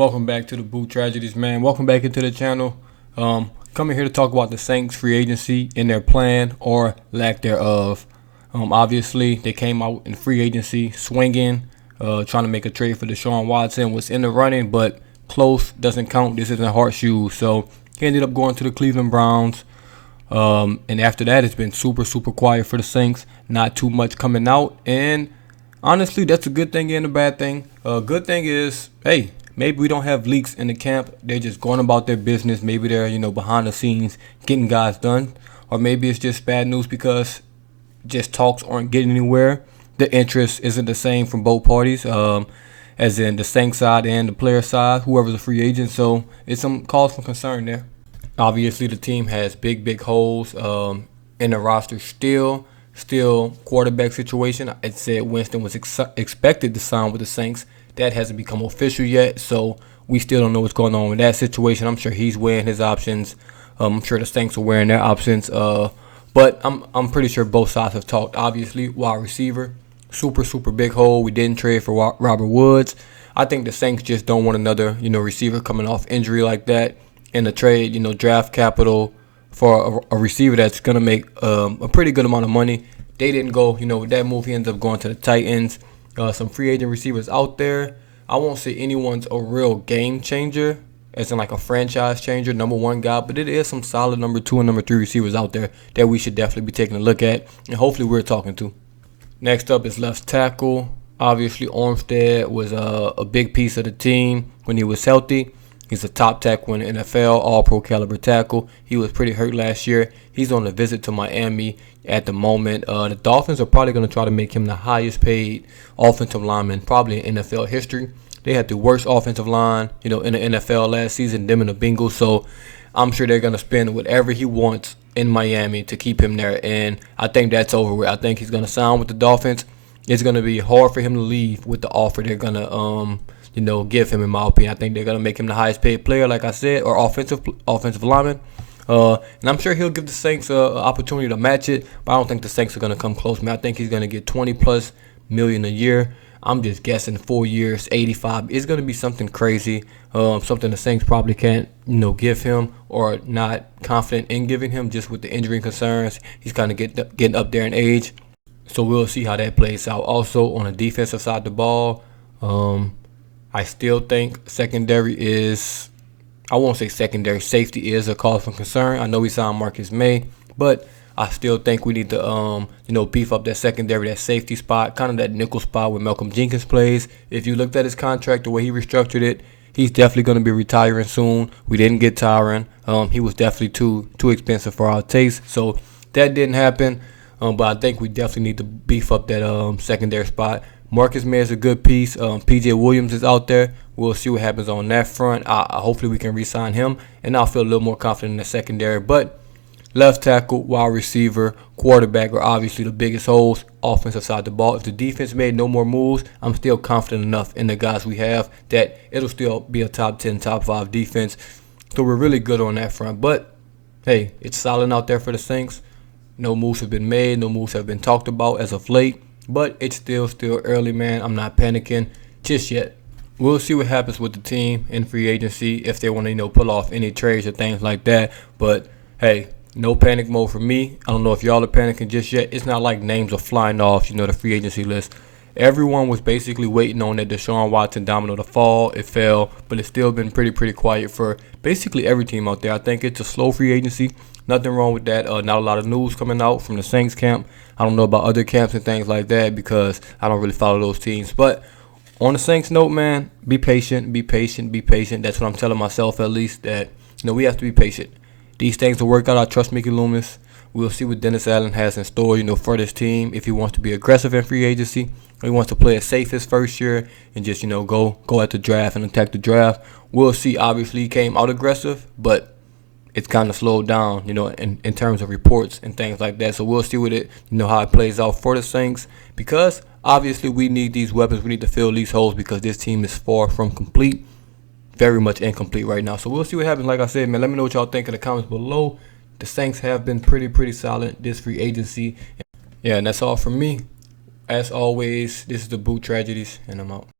Welcome back to the Boot Tragedies, man. Welcome back into the channel. Coming here to talk about the Saints free agency and their plan or lack thereof. Obviously, they came out in free agency swinging, trying to make a trade for Deshaun Watson. Was in the running, but close, doesn't count. This isn't horseshoes. So he ended up going to the Cleveland Browns. And after that, it's been super quiet for the Saints. Not too much coming out. And honestly, that's a good thing and a bad thing. Good thing is, hey, maybe we don't have leaks in the camp. They're just going about their business. Maybe they're, behind the scenes getting guys done. Or maybe it's just bad news because just talks aren't getting anywhere. The interest isn't the same from both parties, as in the Saints side and the player side, whoever's a free agent. So it's some cause for concern there. Obviously, the team has big holes in the roster still. Still, quarterback situation. I'd say Winston was expected to sign with the Saints. That hasn't become official yet, so we still don't know what's going on with that situation. I'm sure he's weighing his options. I'm sure the Saints are weighing their options. But I'm pretty sure both sides have talked. Obviously, wide receiver, super big hole. We didn't trade for Robert Woods. I think the Saints just don't want another receiver coming off injury like that in the trade. Draft capital for a receiver that's gonna make a pretty good amount of money. They didn't go, with that move. He ends up going to the Titans. Some free agent receivers out there. I won't say anyone's a real game changer, as in like a franchise changer, number one guy, but it is some solid number 2 and number 3 receivers out there that we should definitely be taking a look at, and hopefully we're talking to. Next up is left tackle. Obviously, Armstead was a big piece of the team when he was healthy. He's a top tackle in the NFL, all-pro caliber tackle. He was pretty hurt last year. He's on a visit to Miami at the moment. The Dolphins are probably going to try to make him the highest paid offensive lineman probably in NFL history. They had the worst offensive line, in the NFL last season, them and the Bengals. So I'm sure they're going to spend whatever he wants in Miami to keep him there. And I think that's over with. I think he's going to sign with the Dolphins. It's going to be hard for him to leave with the offer they're going to give him, in my opinion. I think they're going to make him the highest paid player, like I said, or offensive lineman. And I'm sure he'll give the Saints an opportunity to match it, but I don't think the Saints are going to come close, man. I think he's going to get $20+ million a year. I'm just guessing 4 years, 85. It's going to be something crazy, something the Saints probably can't, give him or not confident in giving him just with the injury concerns. He's kind of getting up there in age. So we'll see how that plays out. Also, on the defensive side of the ball, I still think secondary is, I won't say secondary, safety is a cause for concern. I know we signed Marcus May, but I still think we need to, beef up that secondary, that safety spot, kind of that nickel spot where Malcolm Jenkins plays. If you looked at his contract, the way he restructured it, he's definitely going to be retiring soon. We didn't get Tyron. He was definitely too expensive for our taste, so that didn't happen. But I think we definitely need to beef up that secondary spot. Marcus May is a good piece. P.J. Williams is out there. We'll see what happens on that front. Hopefully we can re-sign him, and I'll feel a little more confident in the secondary. But left tackle, wide receiver, quarterback are obviously the biggest holes. Offensive side of the ball. If the defense made no more moves, I'm still confident enough in the guys we have that it'll still be a top 10, top 5 defense. So we're really good on that front. But, hey, it's solid out there for the Saints. No moves have been made. No moves have been talked about as of late. But it's still early, man. I'm not panicking just yet. We'll see what happens with the team in free agency if they want to, pull off any trades or things like that. But, hey, no panic mode for me. I don't know if y'all are panicking just yet. It's not like names are flying off, the free agency list. Everyone was basically waiting on that Deshaun Watson domino to fall. It fell, but it's still been pretty quiet for basically every team out there. I think it's a slow free agency. Nothing wrong with that. Not a lot of news coming out from the Saints camp. I don't know about other camps and things like that because I don't really follow those teams. But on the Saints note, man, be patient. That's what I'm telling myself, at least, that we have to be patient. These things will work out. I trust Mickey Loomis. We'll see what Dennis Allen has in store, for this team. If he wants to be aggressive in free agency, or he wants to play it safe his first year and just, go at the draft and attack the draft. We'll see. Obviously, he came out aggressive, but it's kind of slowed down, in terms of reports and things like that. So we'll see what how it plays out for the Saints, because obviously we need these weapons. We need to fill these holes because this team is far from complete, very much incomplete right now. So we'll see what happens. Like I said, man, let me know what y'all think in the comments below. The Saints have been pretty solid this free agency. Yeah, and that's all from me. As always, this is the Boot Tragedies, and I'm out.